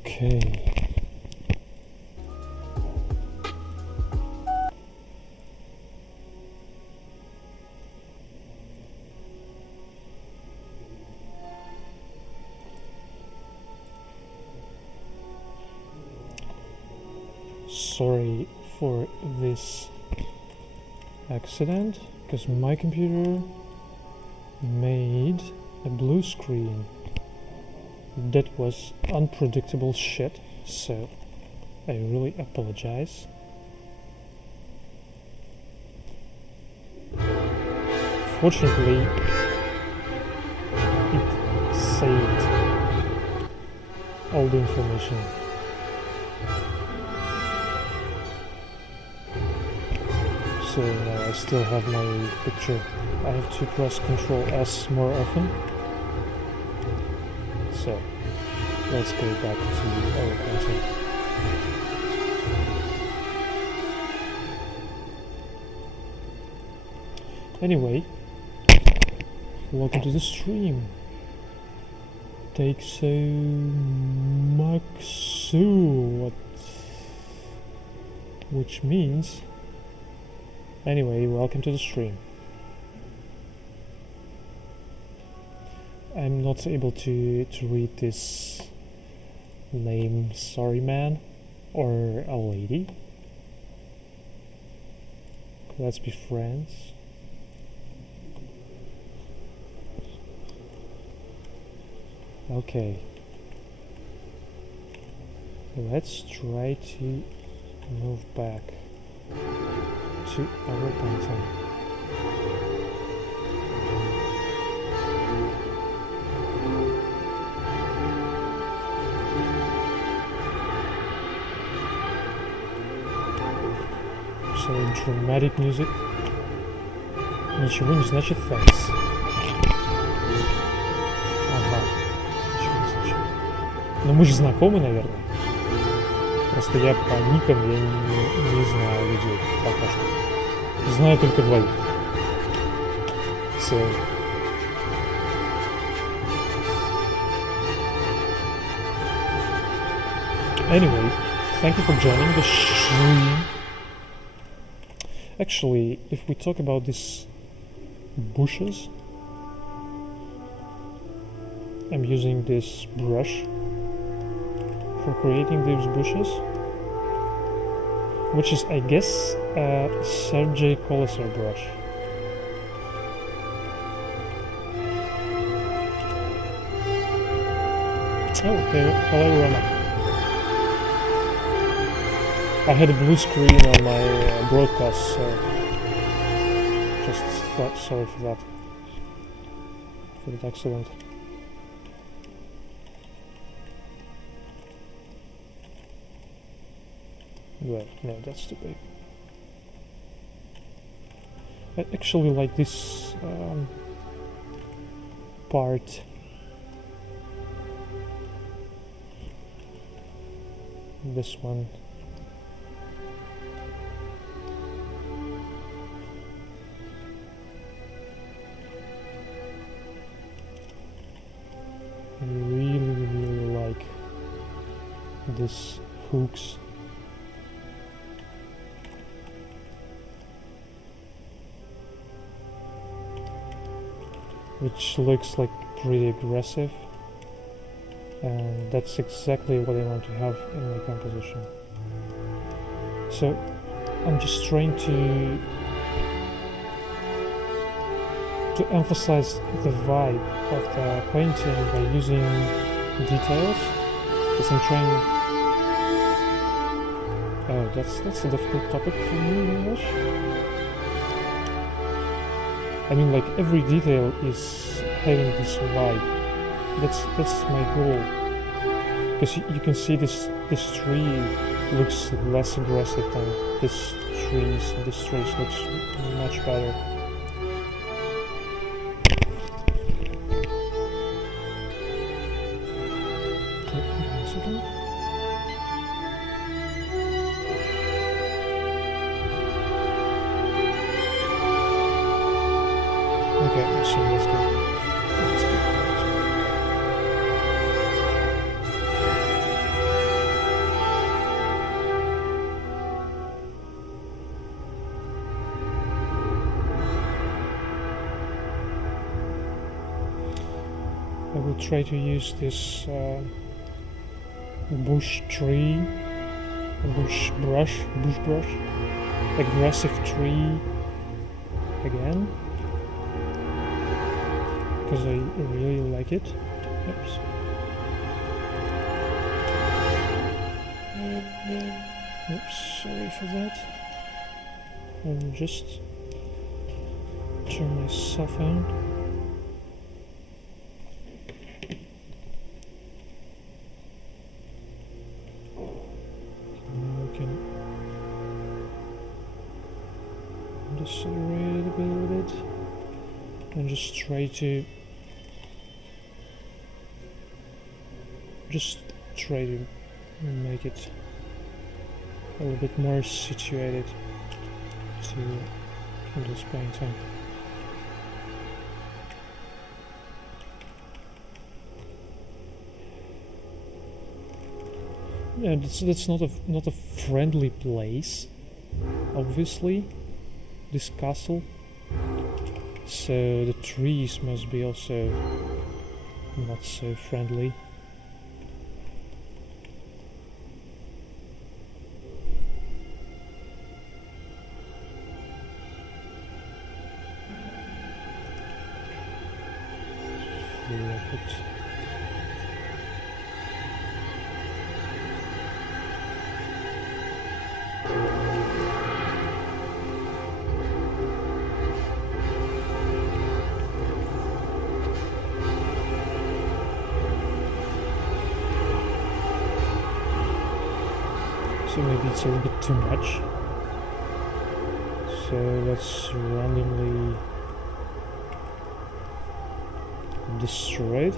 Okay. Sorry for this accident, because my computer made a blue screen. That was unpredictable shit, so I really apologize. Fortunately, it saved all the information. So now I still have my picture. I have to press Ctrl S more often. So let's go back to our content. Anyway, welcome to the stream. Maksu, which means, anyway, welcome to the stream. I'm not able to read this name, sorry man, or a lady. Let's be friends. Okay. Let's try to move back to our content. So dramatic music. Ничего не значит thanks. Ага. Ничего не значит. Но мы же знакомы, наверное. Просто я по никам я не знаю людей пока что. Знаю только двоих. So. Anyway, thank you for joining the stream. Actually, if we talk about these bushes, I'm using this brush for creating these bushes, which is, I guess, a Sergei Kolesar brush. Oh, okay. Hello, Rama. I had a blue screen on my broadcast, so just sorry for that. For that accident. Wait, no, that's too big. I actually like this part. This one. I really like this hooks. Which looks like pretty aggressive, and that's exactly what I want to have in my composition. So I'm just trying to emphasize the vibe of the painting by using details, because I'm trying. Oh, that's a difficult topic for me in English. I mean, like, every detail is having this vibe. That's my goal. Because you can see this tree looks less aggressive than this trees. This tree looks much better. Okay, so let's go. Let's go. try to use this bush brush, aggressive tree again, because I really like it. Oops. Oops, sorry for that. I'll just turn myself on. Now we can decelerate a bit and just try to make it a little bit more situated to this painting. Yeah, that's not a friendly place, obviously, this castle. So the trees must be also not so friendly. So maybe it's a little bit too much. So let's randomly destroy it.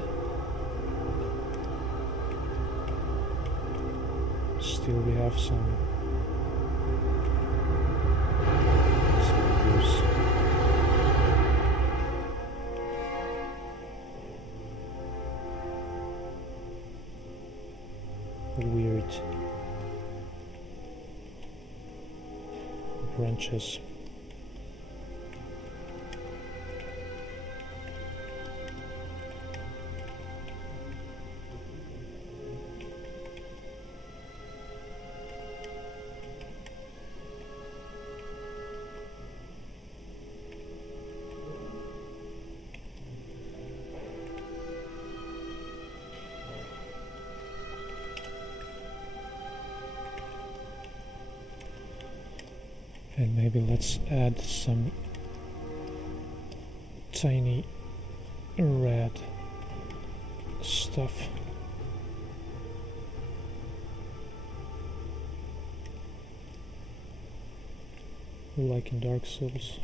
Still we have some use. Weird branches. And maybe let's add some tiny red stuff. Like in Dark Souls.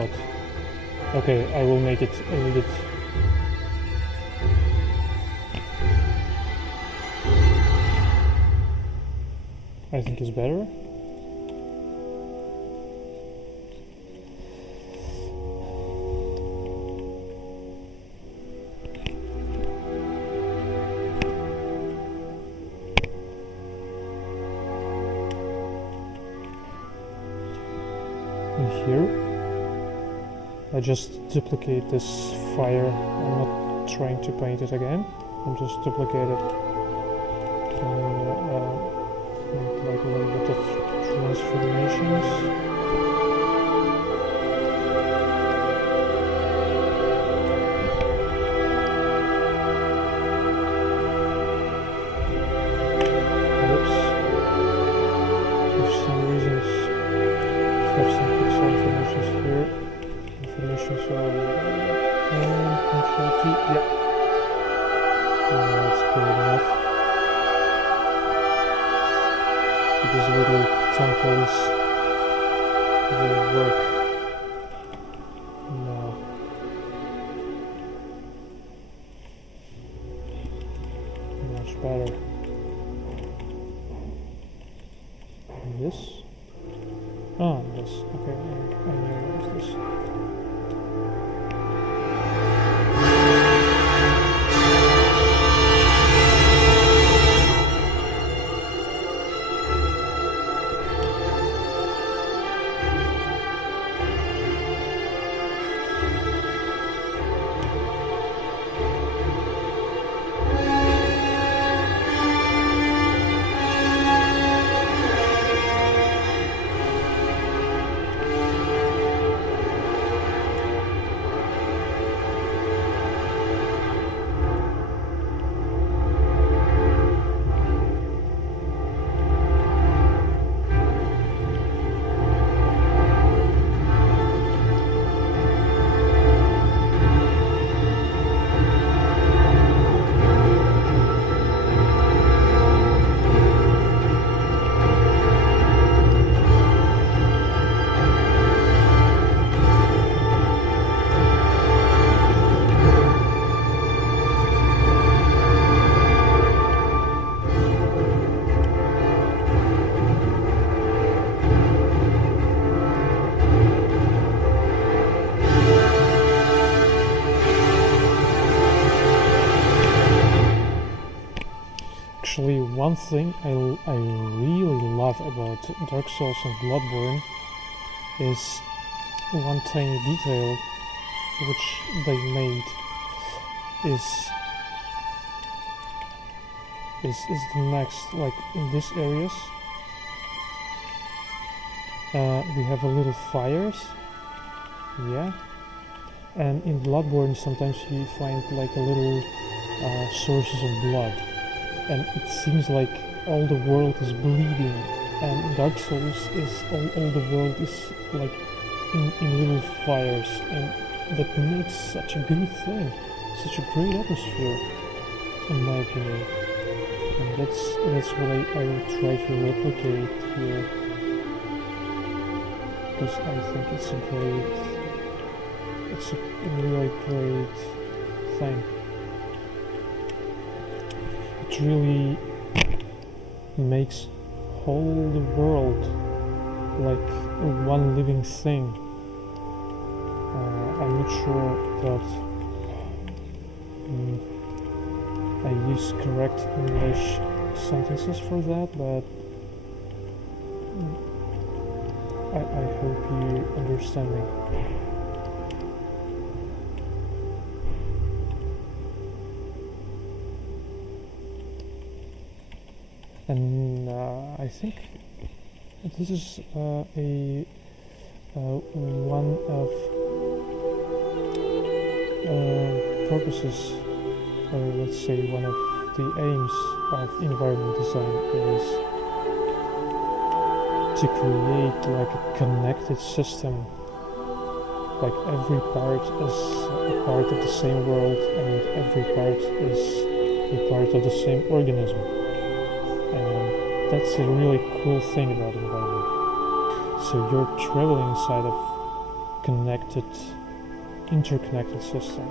out. Okay, I will make it a little bit. I think it's better. And here, I just duplicate this fire. I'm not trying to paint it again. I'm just duplicate it. Like a little bit of transformations. Oops. For some reasons, have some pixel informations here. Informations are Control T. Yeah. That's good enough. These little temples will work now. Much better. And this? Ah, this. Okay, I know what is this. Actually, one thing I really love about Dark Souls and Bloodborne is one tiny detail which they made is the next, like in these areas we have a little fires, yeah, and in Bloodborne sometimes you find like a little sources of blood. And it seems like all the world is bleeding, and Dark Souls is all the world is like in little fires, and that makes such a good thing, such a great atmosphere, in my opinion. And that's what I will try to replicate here, because I think it's a really great thing. It really makes whole the world like one living thing. I'm not sure that I use correct English sentences for that, but I hope you understand me. And I think this is one of purposes, or let's say one of the aims of environment design is to create like a connected system, like every part is a part of the same world and every part is a part of the same organism. And that's a really cool thing about environment. So you're traveling inside of interconnected system.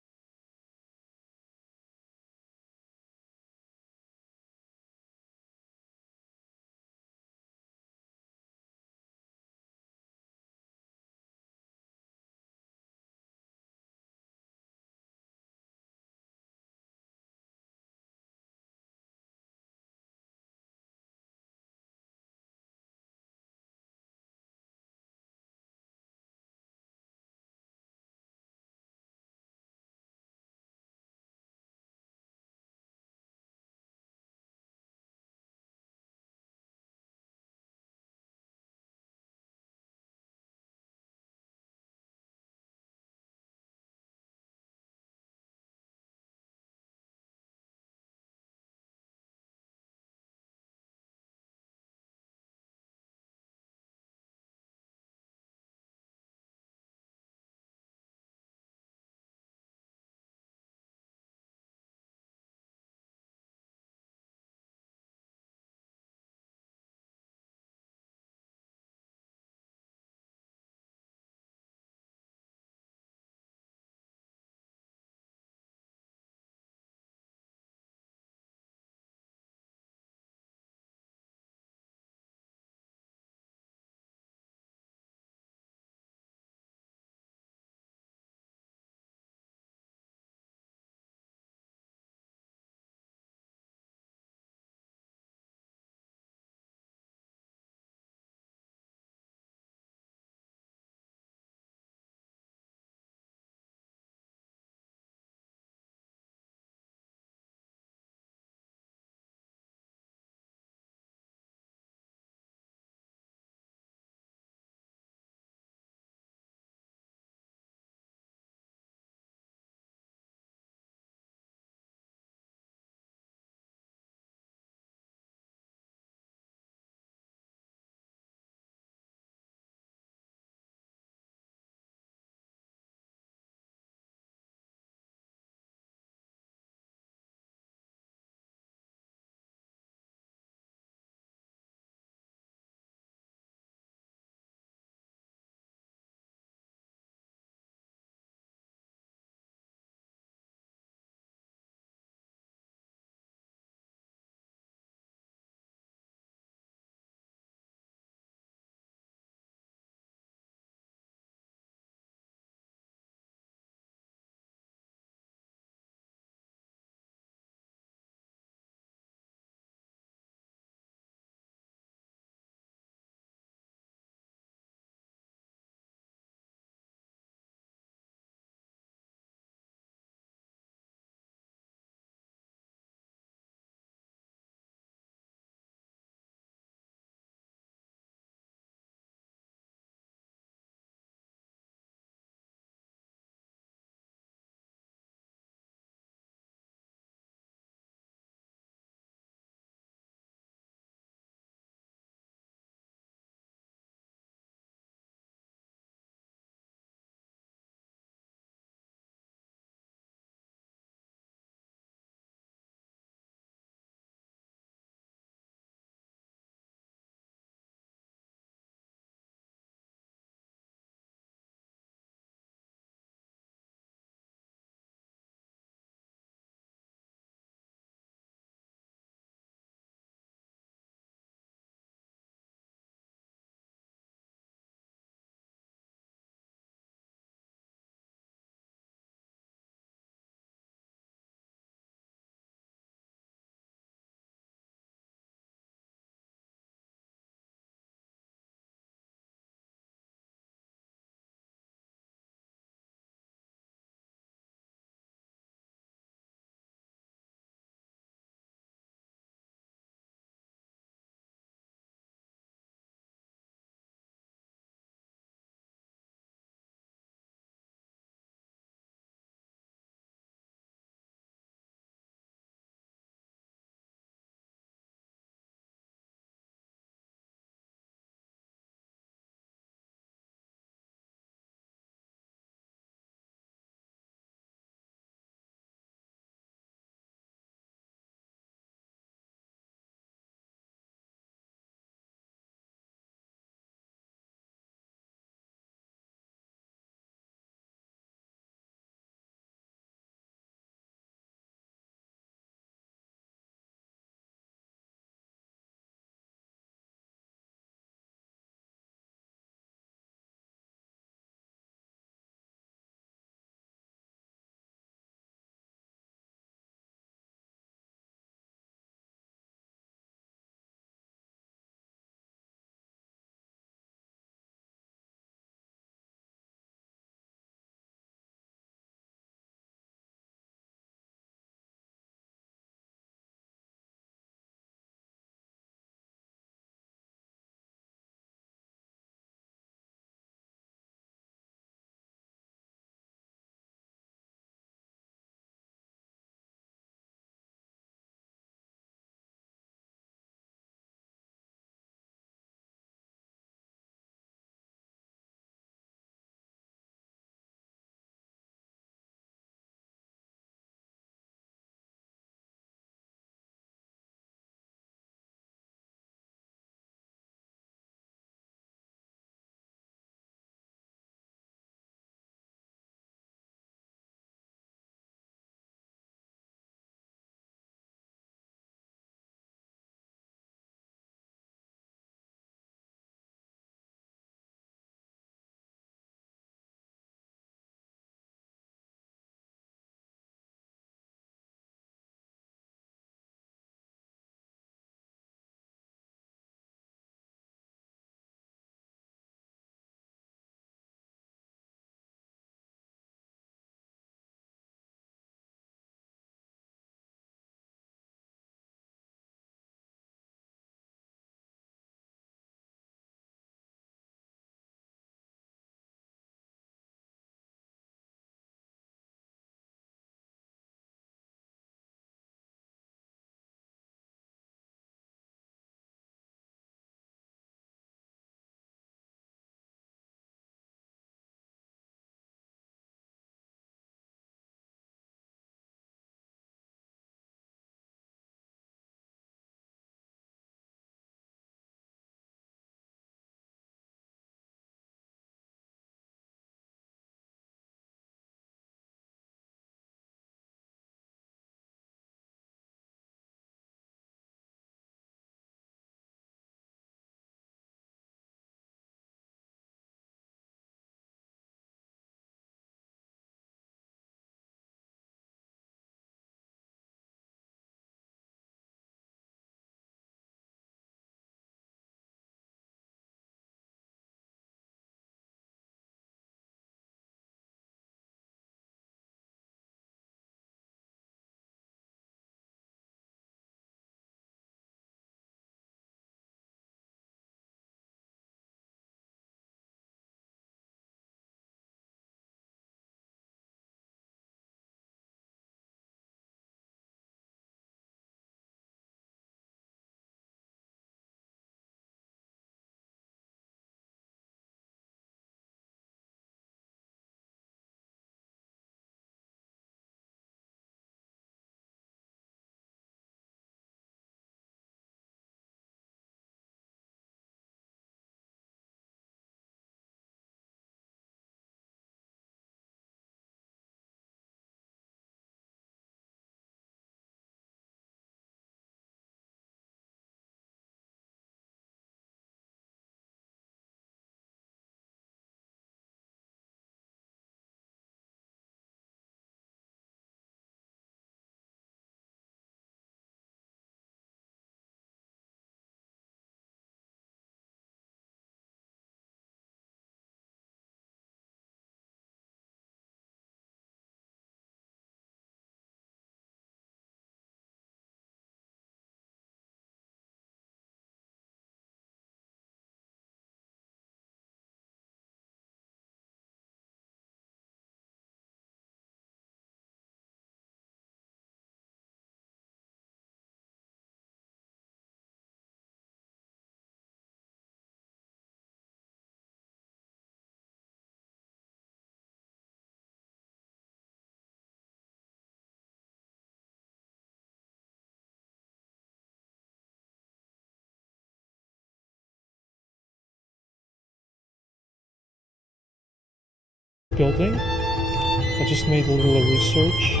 building. I just made a little research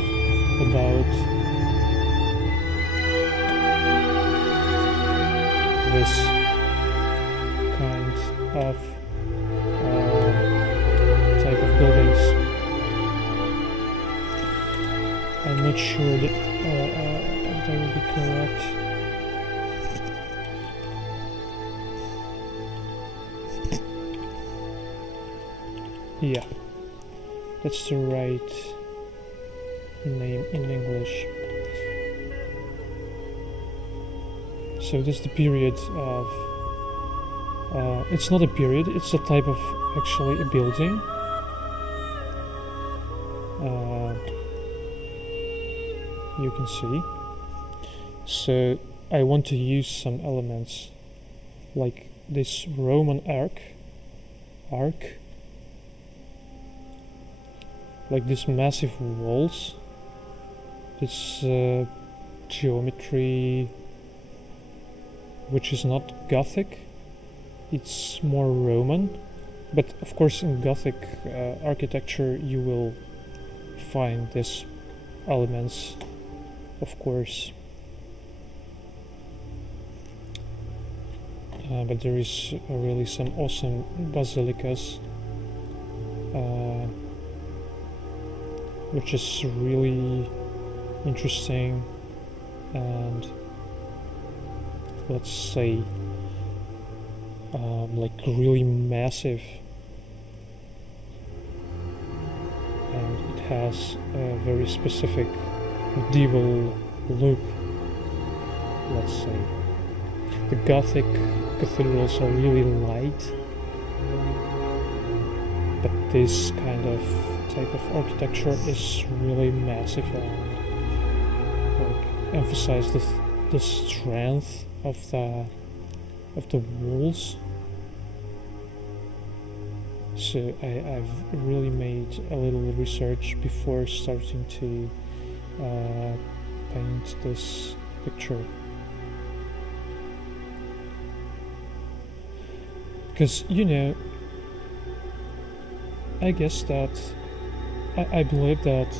about this kind of type of buildings. I'm not sure that I will be correct. Yeah, that's the right name in English. So this is the period of it's not a period, it's a type of actually a building. You can see. So I want to use some elements like this Roman arc, like these massive walls, this geometry, which is not Gothic, it's more Roman, but of course in Gothic architecture you will find these elements, of course, but there is really some awesome basilicas, which is really interesting and, let's say, like really massive, and it has a very specific medieval look, let's say. The Gothic cathedrals are really light, but this kind of type of architecture is really massive and like emphasize the strength of the walls. So I've really made a little research before starting to paint this picture, because I guess that I believe that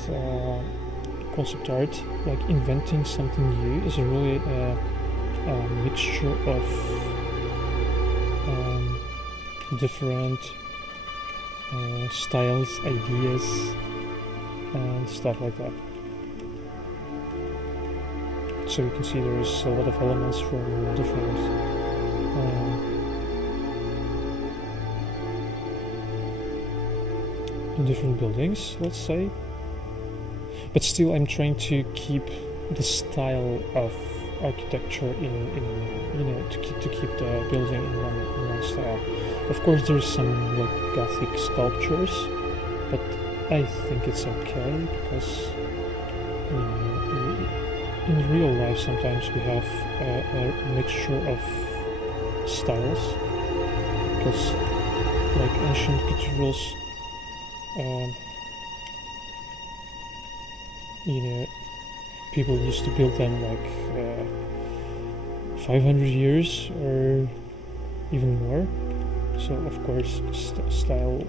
concept art, like inventing something new, is a really a mixture of different styles, ideas, and stuff like that. So you can see there is a lot of elements from different buildings, let's say, but still I'm trying to keep the style of architecture to keep the building in one style. Of course there's some like Gothic sculptures, but I think it's okay because in real life sometimes we have a mixture of styles, because like ancient cathedrals, people used to build them like 500 years or even more, so of course style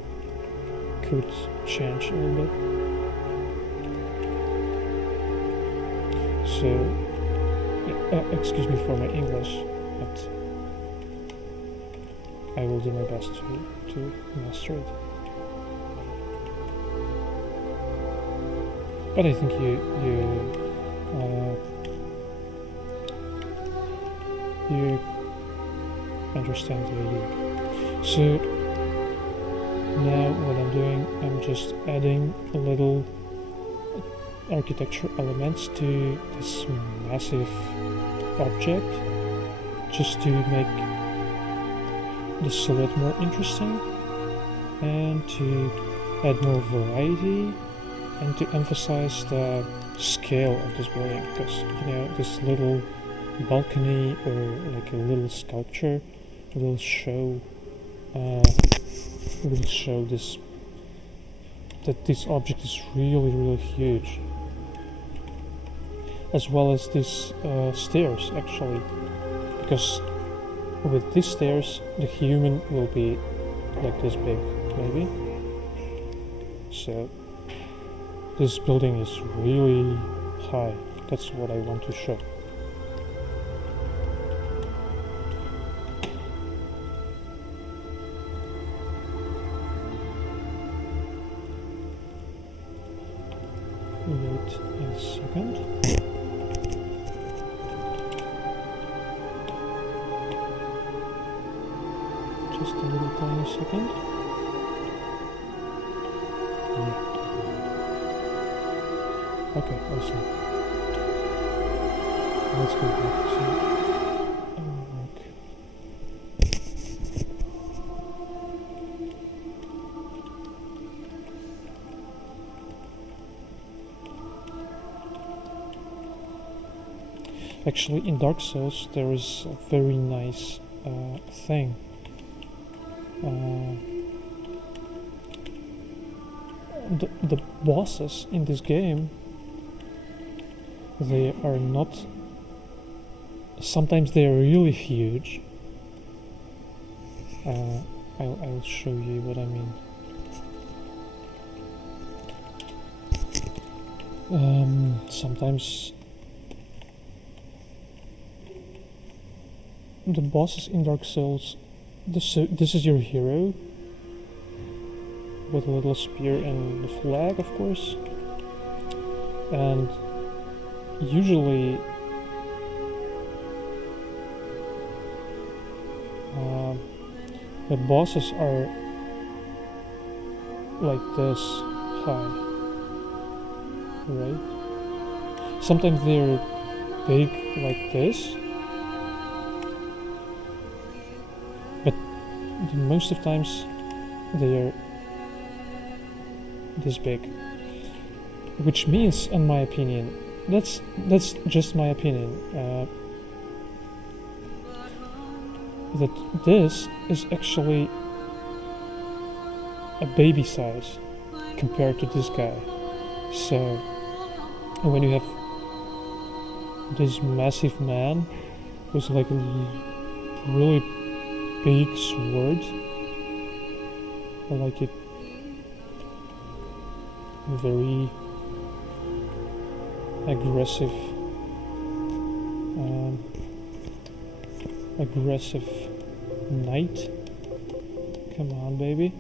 could change a little bit. So excuse me for my English, but I will do my best to master it. But I think you understand the idea. So now what I'm doing, I'm just adding a little architecture elements to this massive object, just to make the silhouette more interesting and to add more variety and to emphasize the scale of this building, because this little balcony or like a little sculpture will show this, that this object is really huge, as well as these stairs actually, because with these stairs the human will be like this big, maybe. So this building is really high. That's what I want to show. Wait a second. Just a little tiny second. Yeah. Okay, awesome. Let's go back to our work. Actually, in Dark Souls, there is a very nice thing. The bosses in this game, they are not. Sometimes they are really huge. I'll show you what I mean. Sometimes the bosses in Dark Souls, this is your hero with a little spear and the flag, of course, and usually the bosses are like this high, right? Sometimes they're big like this, but most of the times they are this big, which means, in my opinion, that's just my opinion, that this is actually a baby size compared to this guy. So when you have this massive man with like a really big sword, I like it very aggressive knight. Come on, baby.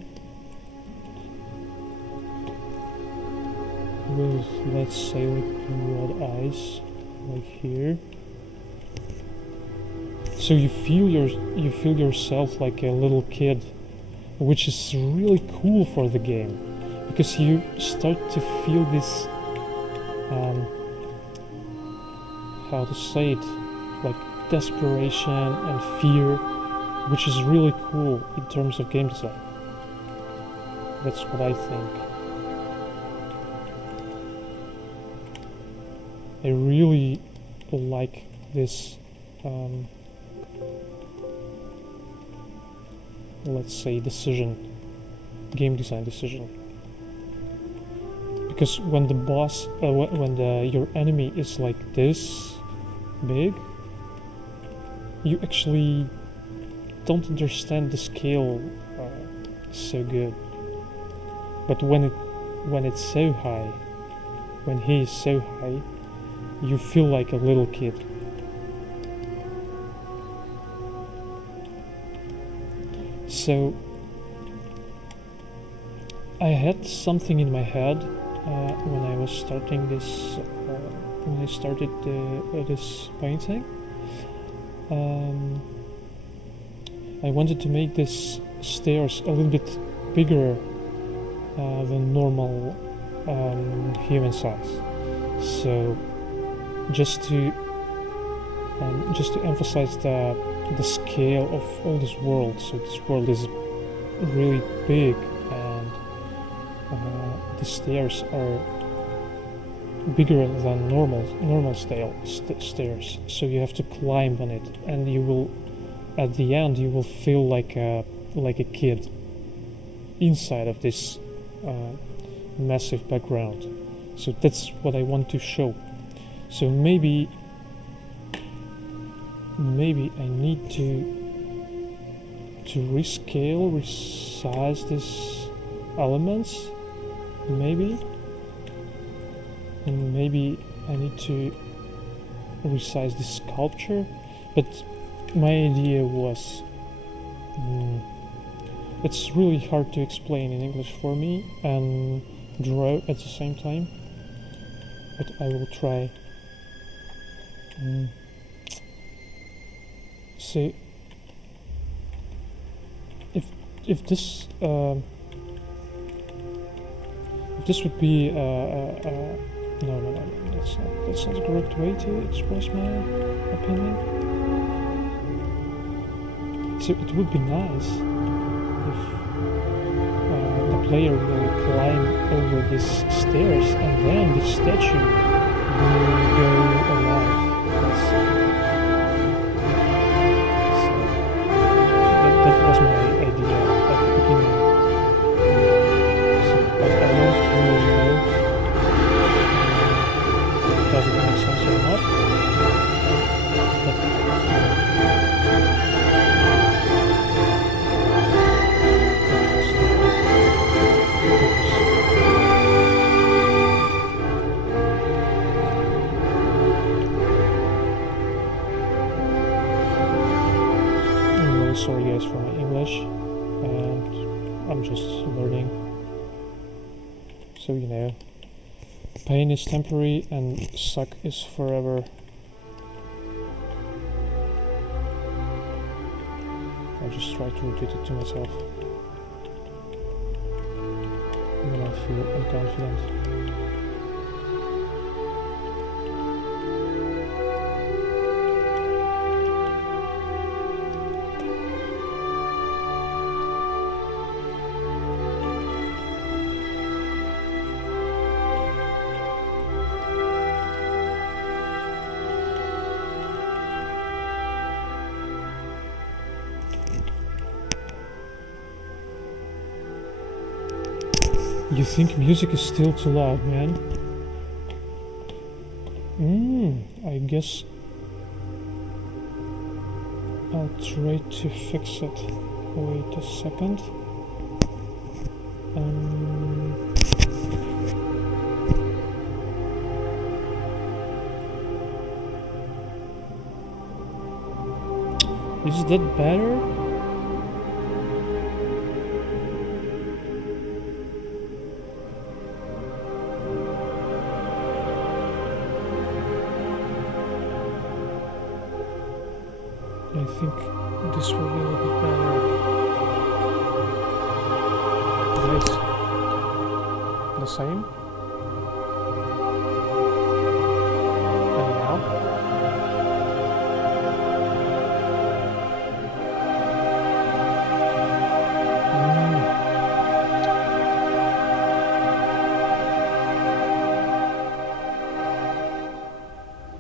With, let's say, like red eyes, like here. So you feel yourself like a little kid, which is really cool for the game, because you start to feel this, how to say it, like desperation and fear, which is really cool in terms of game design. That's what I think. I really like this, let's say, game design decision. Because when the boss, your enemy is like this big, you actually don't understand the scale so good. But when it's so high, when he is so high, you feel like a little kid. So I had something in my head when I was starting this, when I started this painting. I wanted to make this stairs a little bit bigger than normal human size. So just to emphasize the scale of all this world. So this world is really big, and the stairs are bigger than normal stairs. So you have to climb on it, and you will, at the end, you will feel like a kid inside of this massive background. So that's what I want to show. So maybe I need to resize these elements maybe. And maybe I need to resize this sculpture, but my idea was it's really hard to explain in English for me and draw at the same time, but I will try. So if this would be no, that's not the correct way to express my opinion. So it would be nice if the player will climb over these stairs and then the statue will go alive. That was my idea at the beginning. So I don't really know. Does it make sense or not? I'm really sorry guys for my English, and I'm just learning. So you know, pain is temporary and suck is forever. I'll just try to repeat it to myself when I feel unconfident. You think music is still too loud, man? I guess I'll try to fix it. Wait a second. Is that better? I think this will be a little bit better. Nice. The same. And now?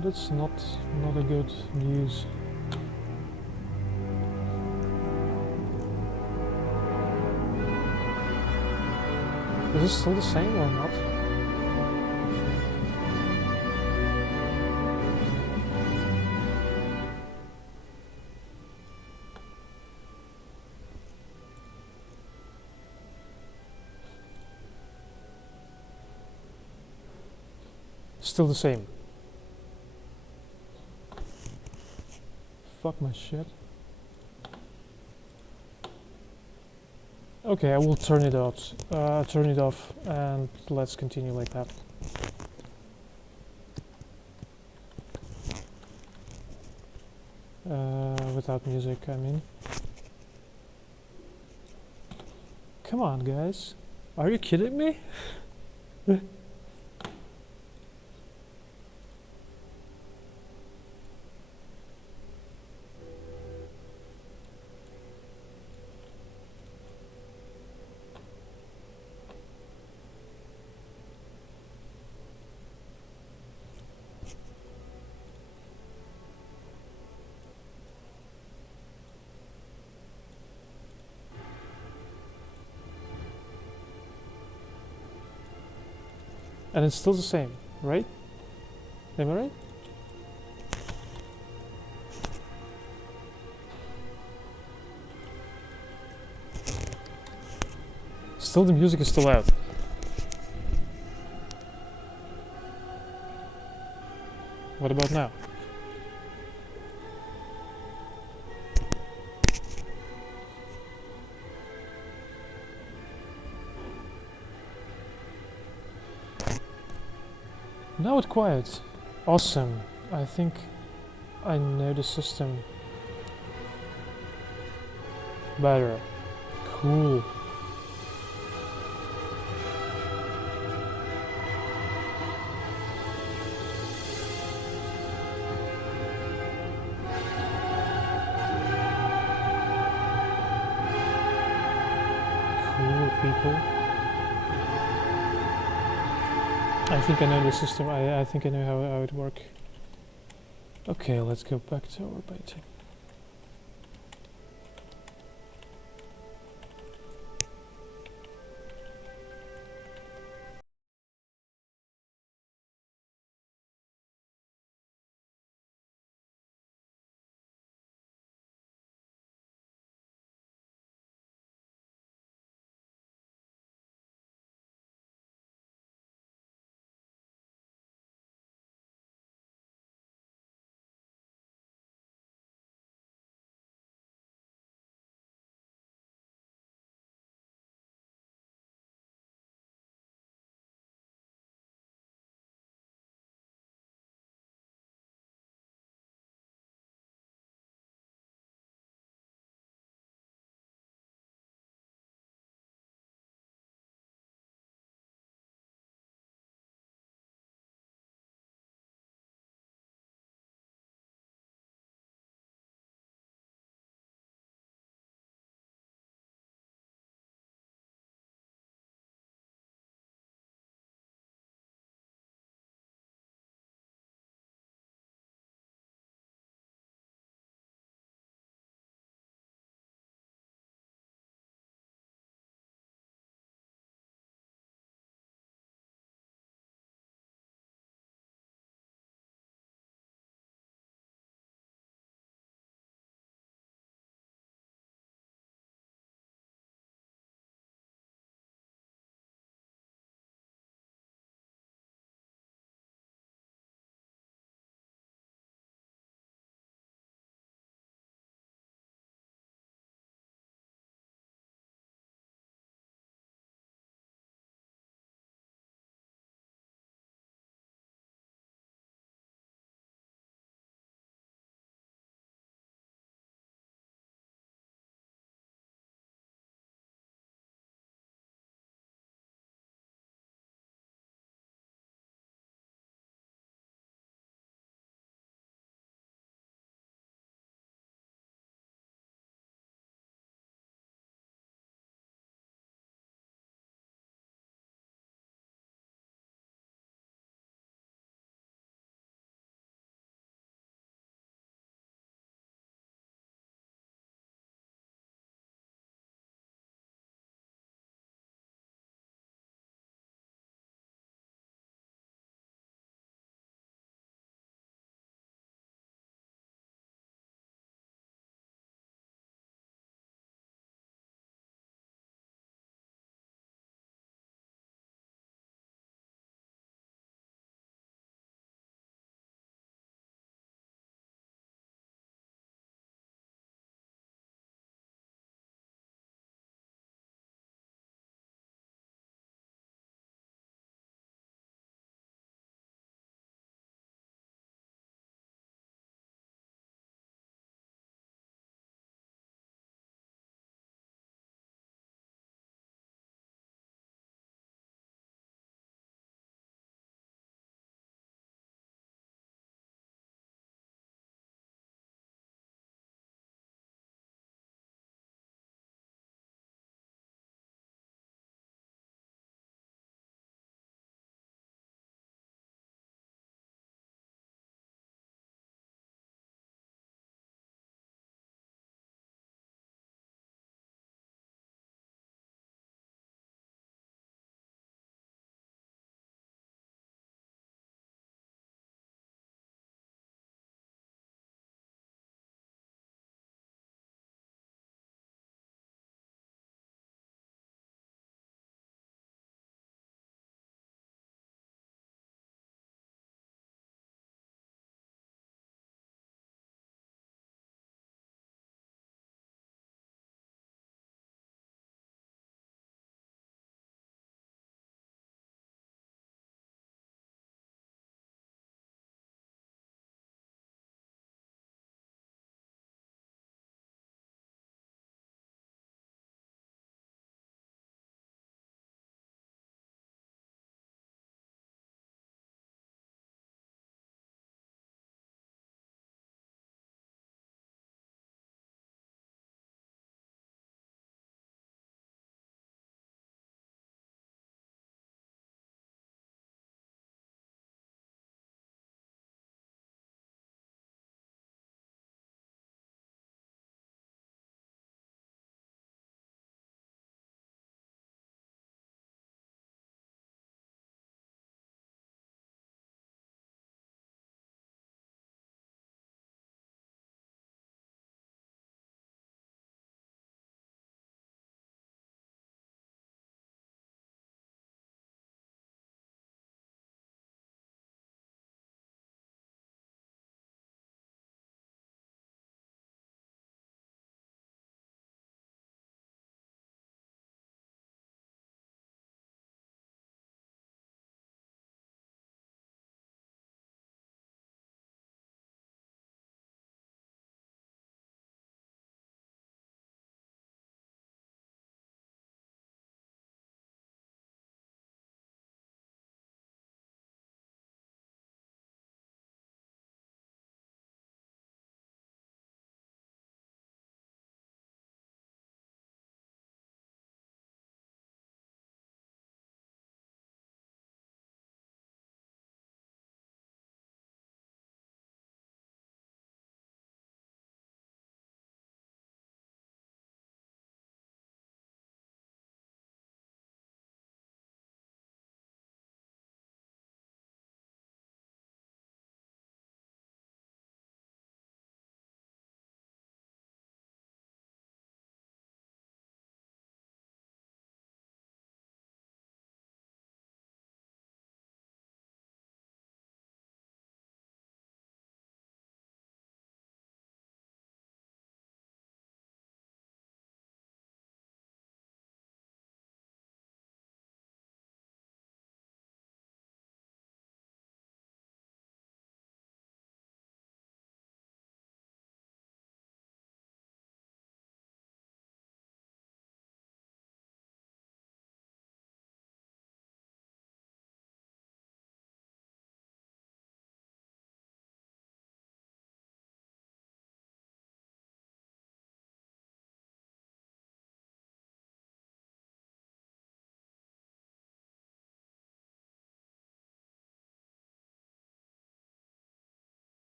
That's not a good news. Is this still the same or not? Still the same. Fuck my shit. Okay, I will turn it off, and let's continue like that. Without music, I mean. Come on, guys. Are you kidding me? And it's still the same, right? Am I right? Still the music is still out. What about now? Now it's quiet. Awesome. I think I know the system better. Cool. Cool, people. I think I know the system. I think I know how it works. Okay, let's go back to our painting.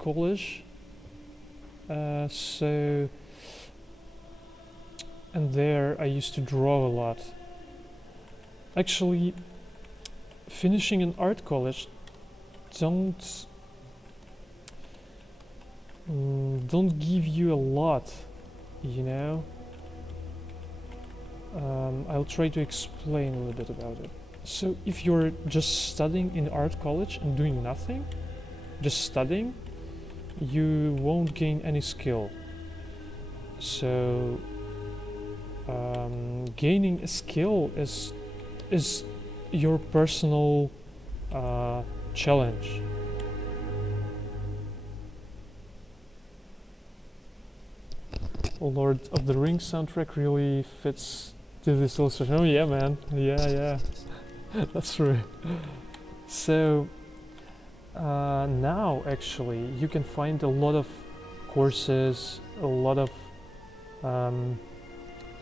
college. And there I used to draw a lot. Actually, finishing an art college don't give you a lot, you know. I'll try to explain a little bit about it. So if you're just studying in art college and doing nothing, just studying, you won't gain any skill. So gaining a skill is your personal challenge. Lord of the Rings soundtrack really fits to this illustration. Oh yeah, man. Yeah. That's true. So now actually you can find a lot of courses, a lot of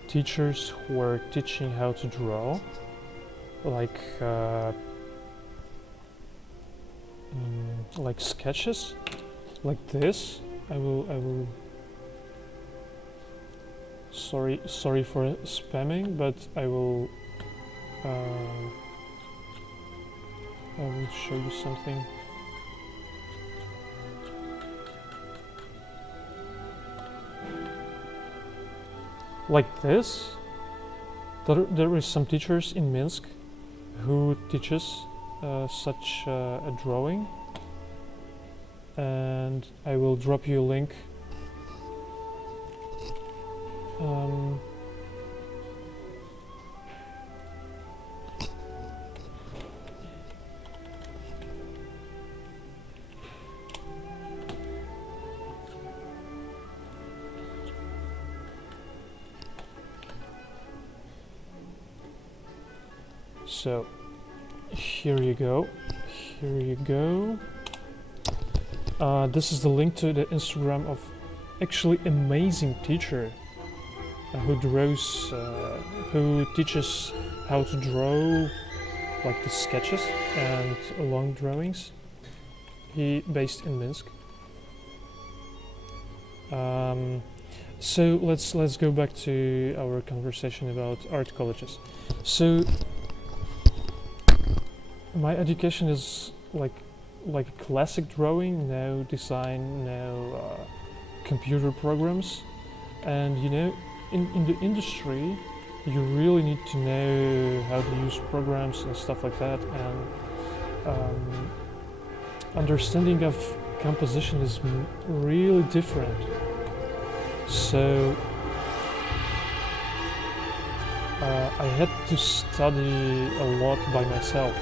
teachers who are teaching how to draw, like sketches, like this. I will. Sorry for spamming, but I will show you something. Like this. There is some teachers in Minsk who teaches such a drawing, and I will drop you a link. So here you go. This is the link to the Instagram of actually amazing teacher who teaches how to draw like the sketches and long drawings. He based in Minsk. So let's go back to our conversation about art colleges. So my education is like classic drawing, no design, no computer programs, and you know, in the industry you really need to know how to use programs and stuff like that, and understanding of composition is really different. So I had to study a lot by myself,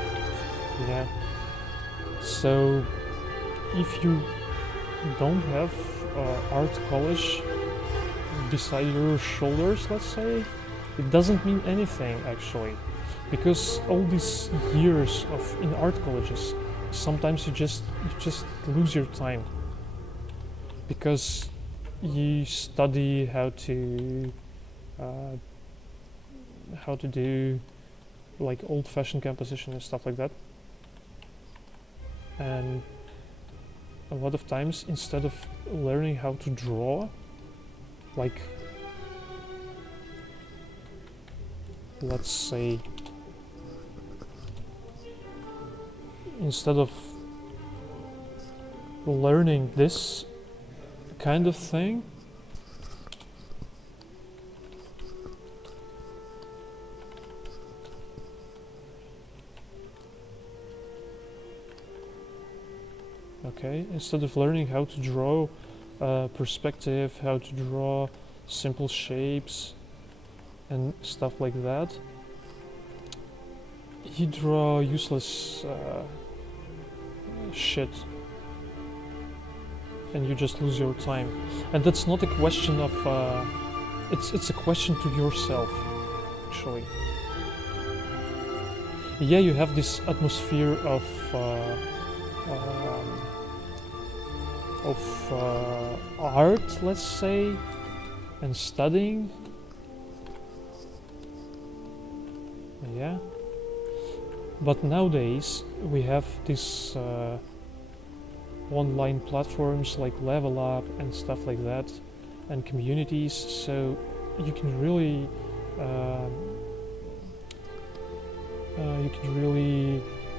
you know. So if you don't have art college beside your shoulders, let's say, it doesn't mean anything actually, because all these years of in art colleges, sometimes you just lose your time because you study how to do like old-fashioned composition and stuff like that, and a lot of times instead of learning how to draw, like let's say instead of learning this kind of thing, okay, instead of learning how to draw perspective, how to draw simple shapes and stuff like that, you draw useless shit and you just lose your time. And that's not a question of it's a question to yourself actually. Yeah, you have this atmosphere of art, let's say, and studying. Yeah, but nowadays we have this online platforms like Level Up and stuff like that, and communities, so you can really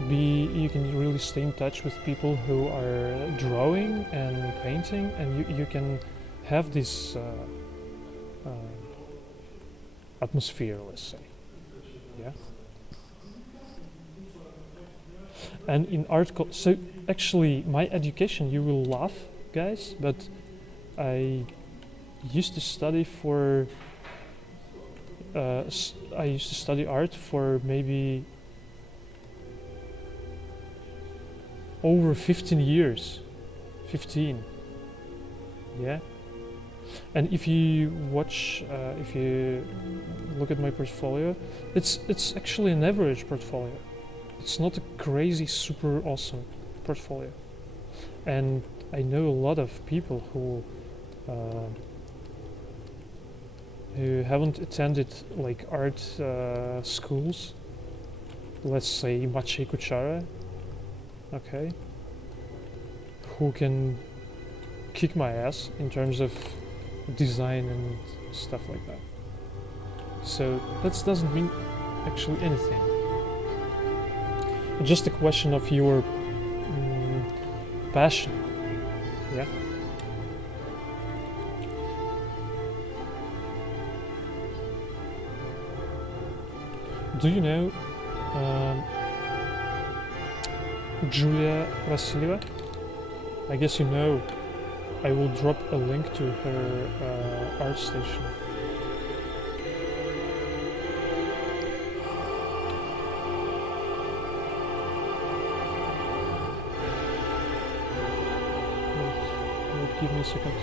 you can really stay in touch with people who are drawing and painting, and you can have this atmosphere, let's say. Yeah. And in art, so actually my education, you will laugh, guys, but I used to study for I used to study art for maybe over 15 years. 15. Yeah. And if you watch, if you look at my portfolio, it's actually an average portfolio. It's not a crazy, super awesome portfolio. And I know a lot of people who haven't attended like art schools. Let's say Maciej Kuchara, okay, who can kick my ass in terms of design and stuff like that. So that doesn't mean actually anything. It's just a question of your passion. Yeah. Do you know Julia Vasilieva? I guess you know. I will drop a link to her art station. Wait, give me a second.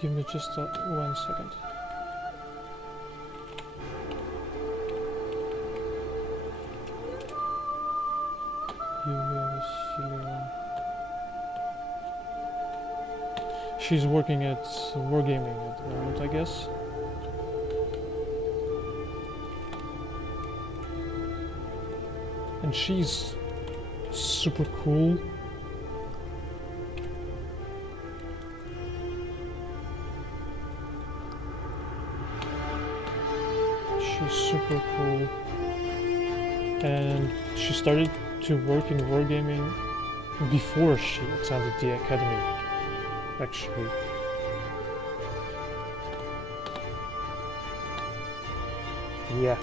Give me just 1 second. Julia Vasilieva. She's working at Wargaming at the moment, I guess. And she's super cool. Super cool, and she started to work in wargaming before she attended the academy, actually. Yeah.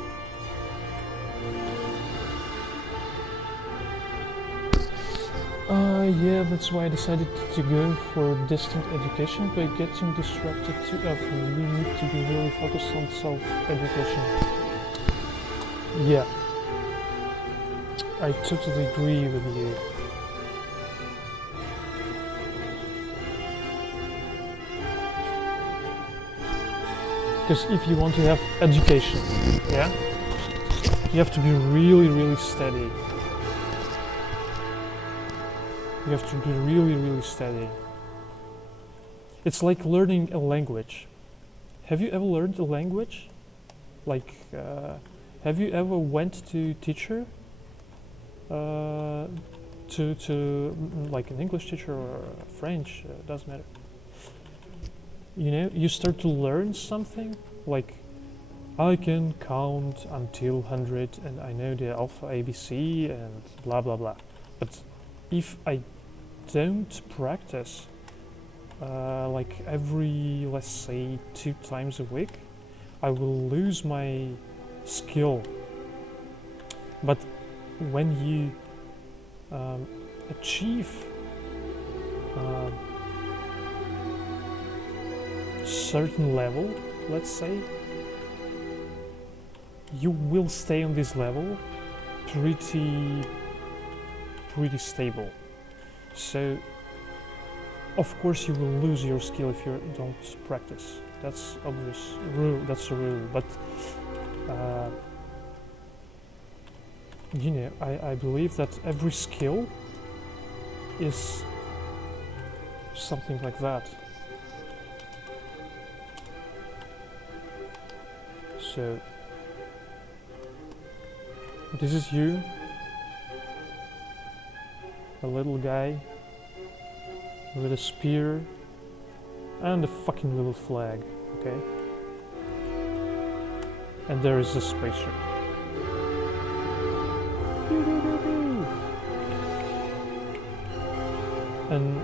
Yeah, that's why I decided to go for distant education, by getting distracted too often. We need to be really focused on self-education. Yeah, I totally agree with you. Because if you want to have education, yeah, you have to be really, really steady. You have to be really, really steady. It's like learning a language. Have you ever learned a language? Like, have you ever went to teacher? To like an English teacher or French, doesn't matter. You know, you start to learn something, like I can count until 100 and I know the alpha ABC and blah blah blah. But if I don't practice like every, let's say, 2 times a week, I will lose my skill. But when you achieve certain level, let's say, you will stay on this level pretty stable. So of course you will lose your skill if you don't practice. That's obvious rule. That's a rule. But you know, I believe that every skill is something like that. So this is you, a little guy with a spear and a fucking little flag, okay? And there is a spaceship. And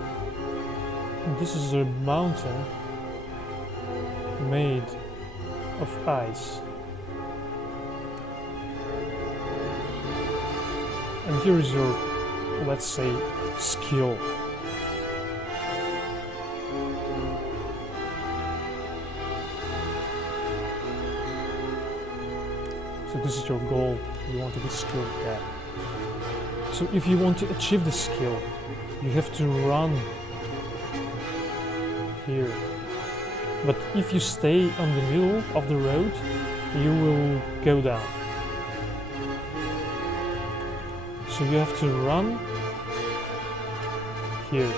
this is a mountain made of ice. And here is your, let's say, skill. So this is your goal. You want to be skilled at. So if you want to achieve this skill, you have to run here. But if you stay on the middle of the road, you will go down. So you have to run here.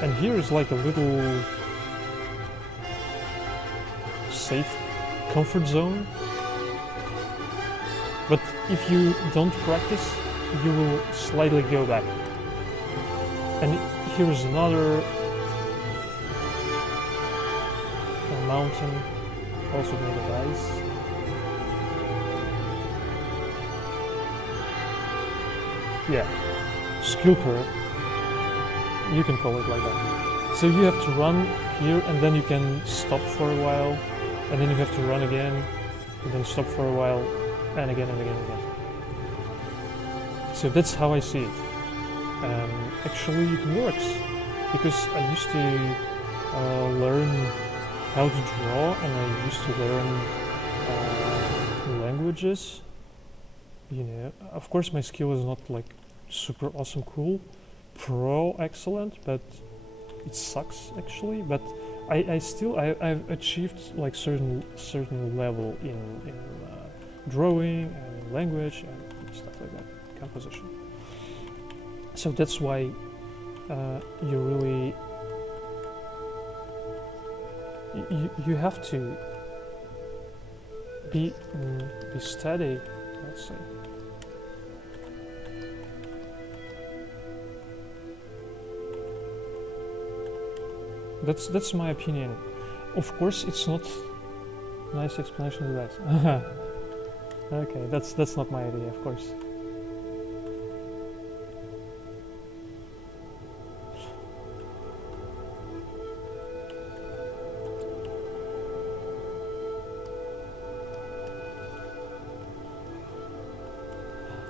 And here is like a little safe comfort zone. But if you don't practice, you will slightly go back. And here is another mountain, also made of ice. Yeah, skill curve. You can call it like that. So you have to run here, and then you can stop for a while, and then you have to run again, and then stop for a while, and again and again and again. So that's how I see it. Actually, it works, because I used to learn how to draw, and I used to learn languages. You know, of course my skill is not like super awesome cool, pro excellent, but it sucks actually. But I've achieved like certain level in drawing and language and stuff like that, composition. So that's why you really you have to be steady, let's say. That's my opinion. Of course, it's not nice explanation of that. Okay, that's not my idea, of course.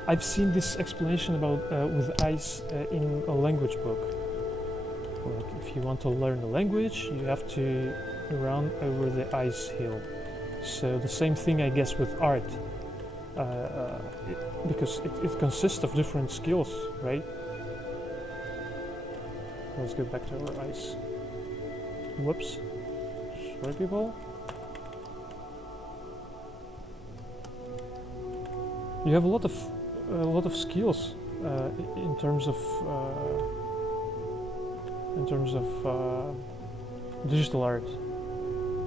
I've seen this explanation about with ice in a language book. Like, if you want to learn a language, you have to run over the ice hill. So the same thing, I guess, with art, because it consists of different skills, right? Let's go back to our ice. Whoops. Sorry, people. You have a lot of skills in terms of digital art.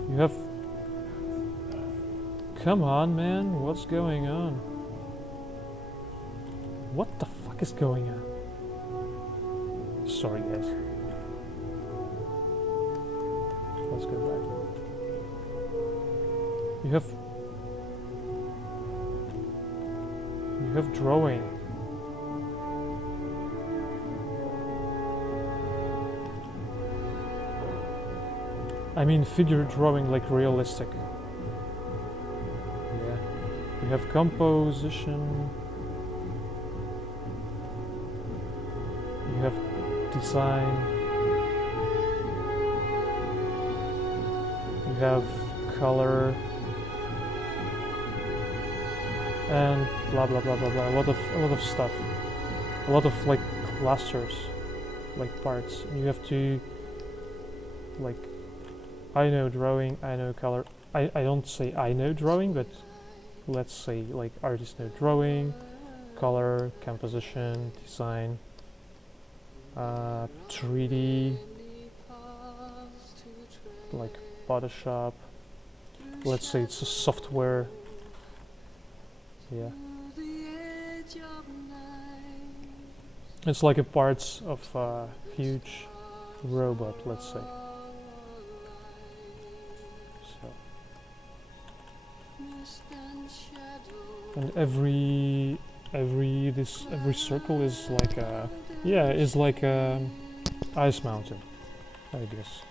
You have. Come on, man! What's going on? What the fuck is going on? Sorry, guys. Let's go back. You have drawing. I mean figure drawing, like realistic. Yeah. You have composition. You have design. You have color. And blah blah blah blah blah. A lot of stuff. A lot of like blasters, like parts. You have to, like, I know drawing, I know color. I don't say I know drawing, but let's say like artists know drawing, color, composition, design, 3D, like Photoshop. Let's say it's a software. Yeah. It's like a parts of a huge robot, let's say. So. And every circle is like a, yeah, is like a ice mountain, I guess.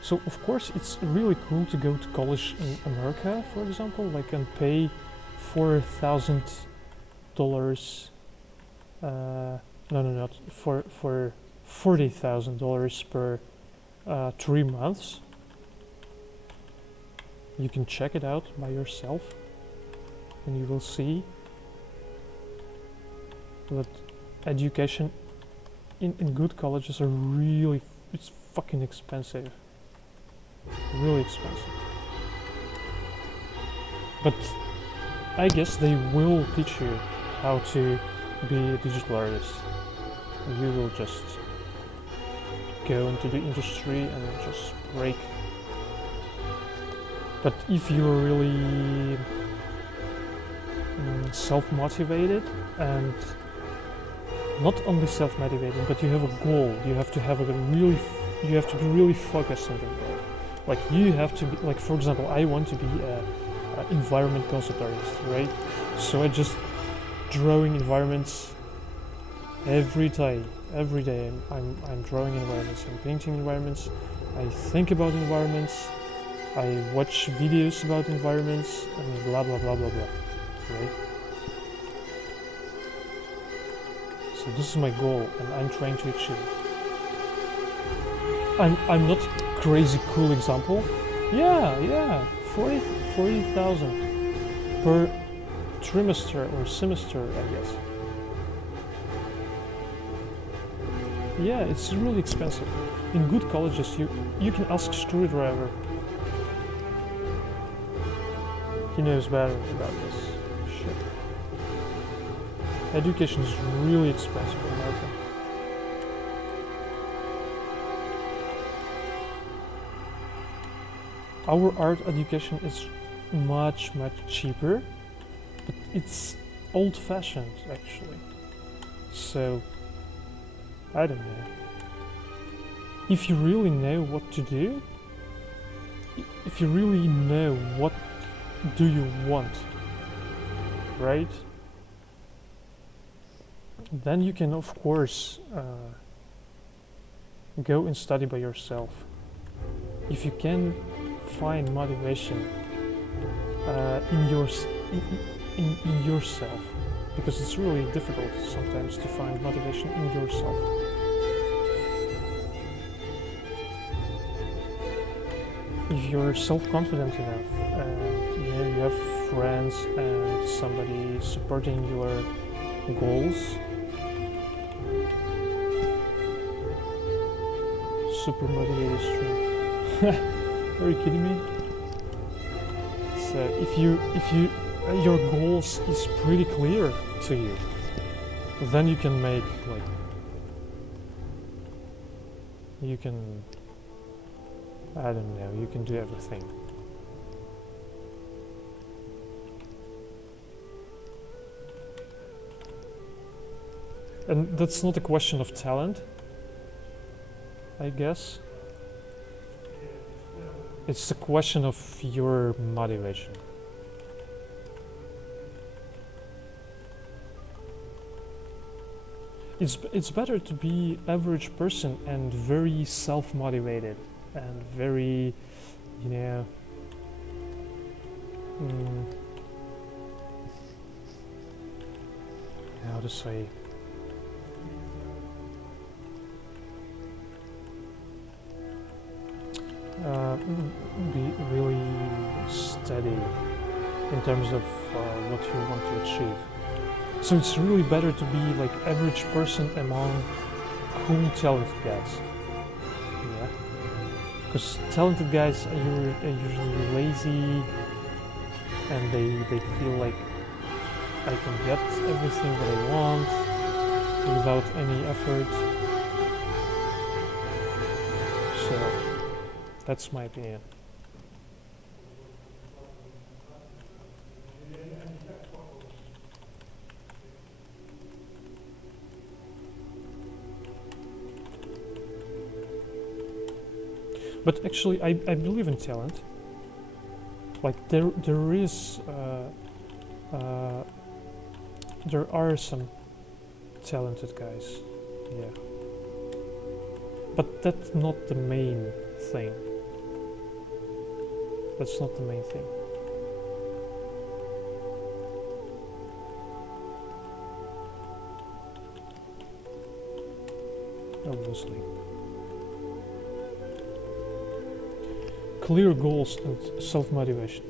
So of course it's really cool to go to college in America, for example, like, and pay $4,000. No, not for $40,000 per 3 months. You can check it out by yourself, and you will see that education in good colleges are really, it's fucking expensive. Really expensive. But I guess they will teach you how to be a digital artist. You will just go into the industry and just break. But if you're really self-motivated, and not only self-motivated, but you have a goal, you have to have a really, you have to be really focused on your goal. Like, you have to be, like, for example, I want to be a environment concept artist, right? So I just drawing environments every day. I'm drawing environments, I'm painting environments, I think about environments, I watch videos about environments, and blah blah blah blah blah, right? So this is my goal, and I'm trying to achieve it. I'm not crazy cool example. Yeah, 40,000 per trimester or semester, I guess. Yeah, it's really expensive. In good colleges, you can ask Screwdriver. He knows better about this shit. Education is really expensive in America. Our art education is much cheaper, but it's old-fashioned actually. So I don't know. If you really know what to do, if you really know what do you want, right? Then you can, of course, go and study by yourself. If you can find motivation in yourself, because it's really difficult sometimes to find motivation in yourself. If you're self-confident enough, and you have friends and somebody supporting your goals, super motivated stream. Are you kidding me? So if your goals is pretty clear to you, then you can make, like, you can, I don't know, you can do everything. And that's not a question of talent, I guess. It's a question of your motivation. It's better to be average person and very self-motivated and very, you know, how to say, be really steady in terms of what you want to achieve. So it's really better to be like average person among cool talented guys. Yeah, because talented guys are usually lazy, and they feel like I can get everything that I want without any effort. So that's my opinion. But actually, I believe in talent. Like there are some talented guys, yeah. But that's not the main thing. That's not the main thing. Obviously. Clear goals and self-motivation.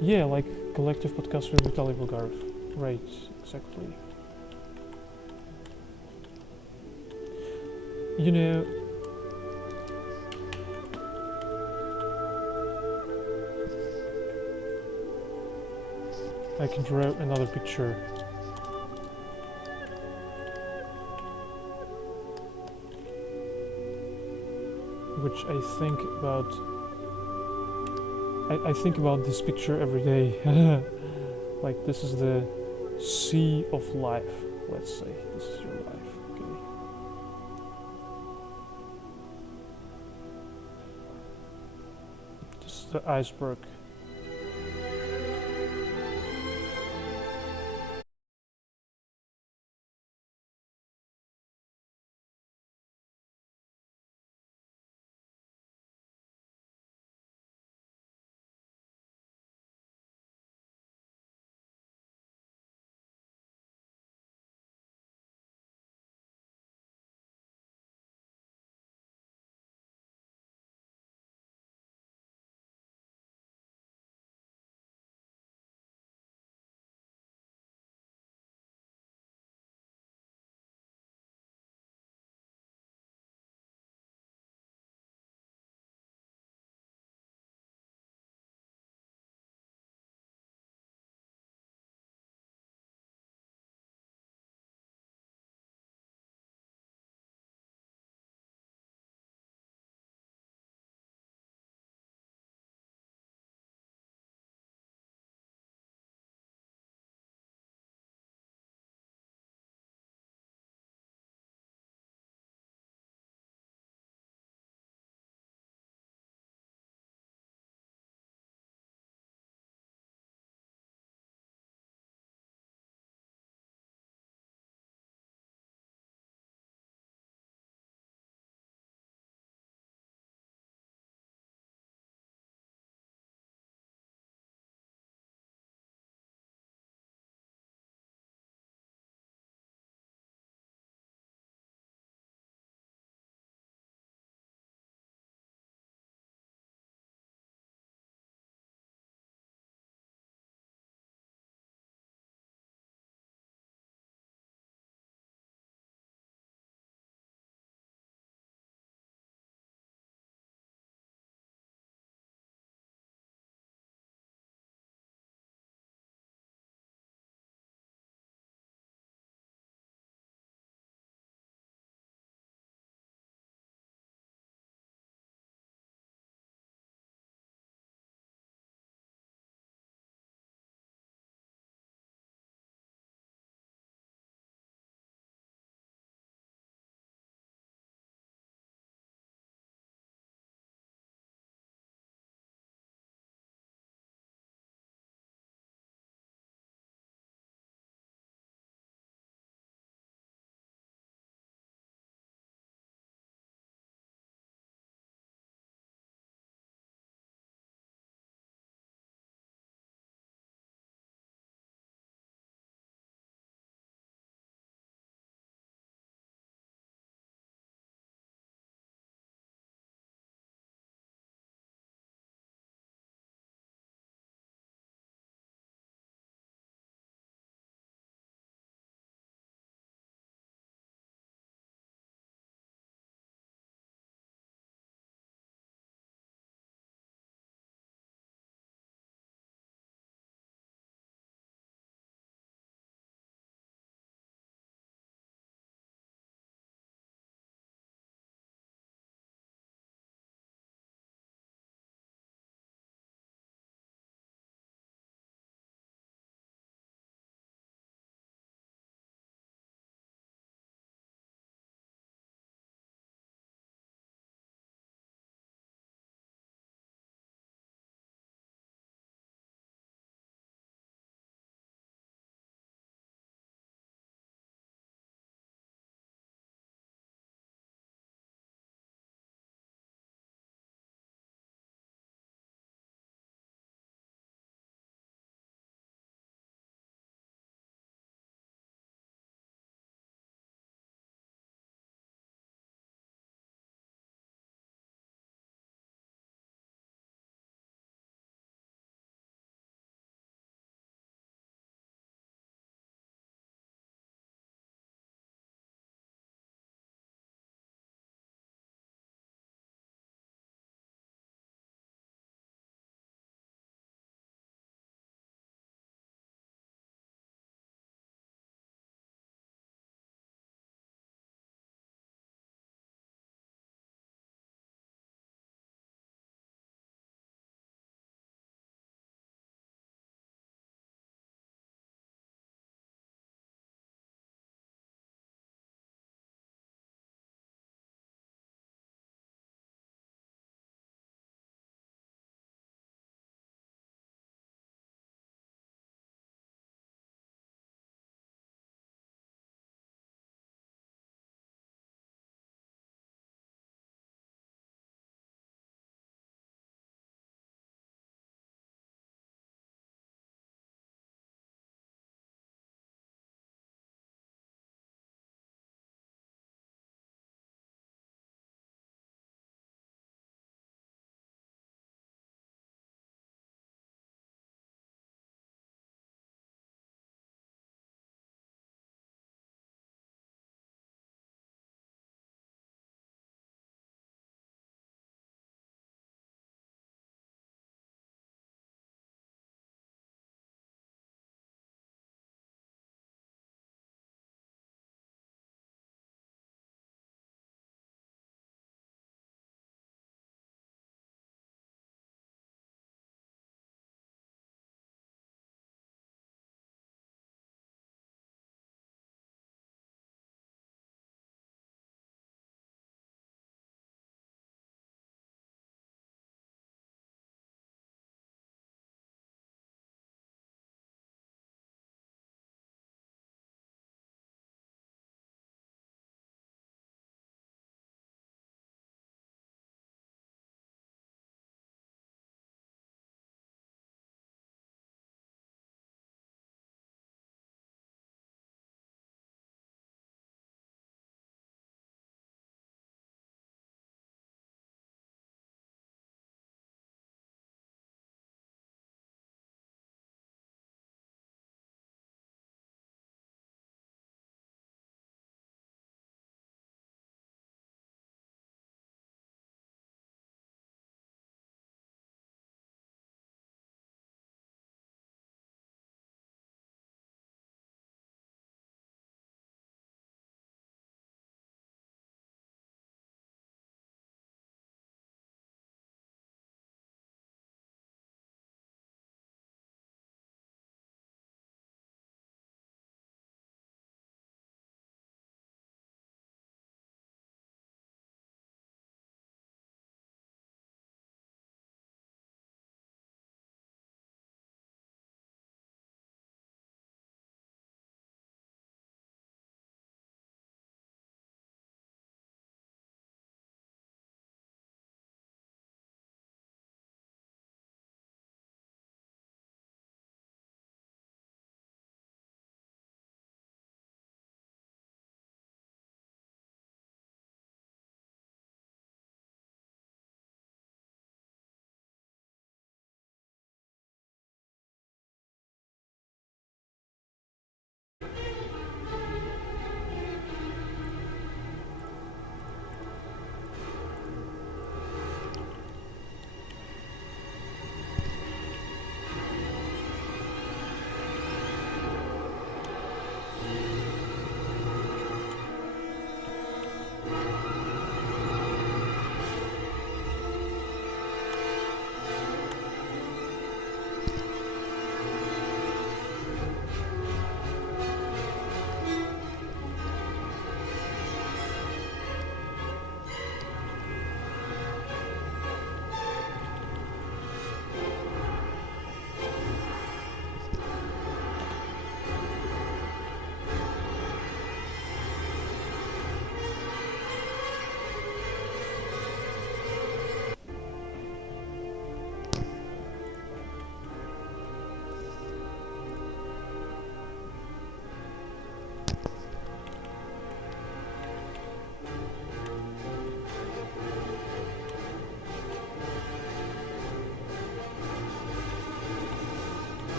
Yeah, like collective podcast with Vitaly Bulgarov. Right, exactly. You know, I can draw another picture. Which I think about. I think about this picture every day. Like this is the sea of life, let's say. This is your life, okay? This is the iceberg.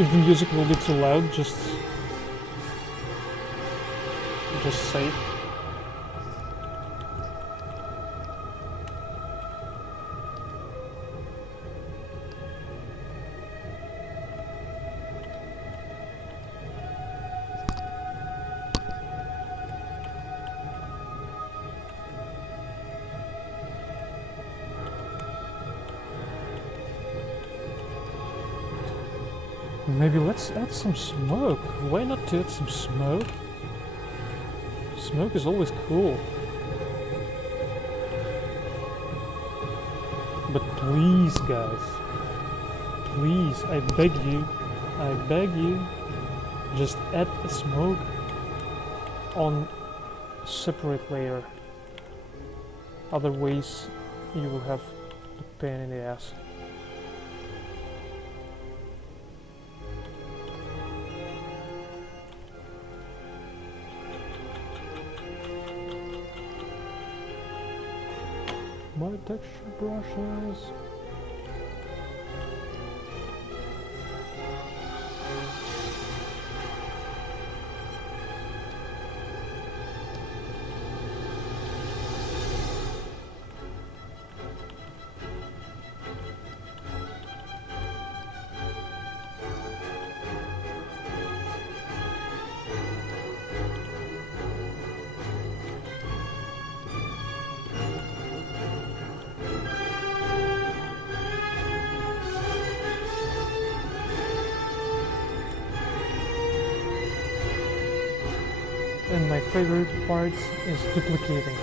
If the music will be too loud, just say it. Maybe let's add some smoke. Why not to add some smoke? Smoke is always cool. But please, guys, please, I beg you, just add a smoke on a separate layer. Otherwise, you will have a pain in the ass. My texture brushes. And my favorite part is duplicating.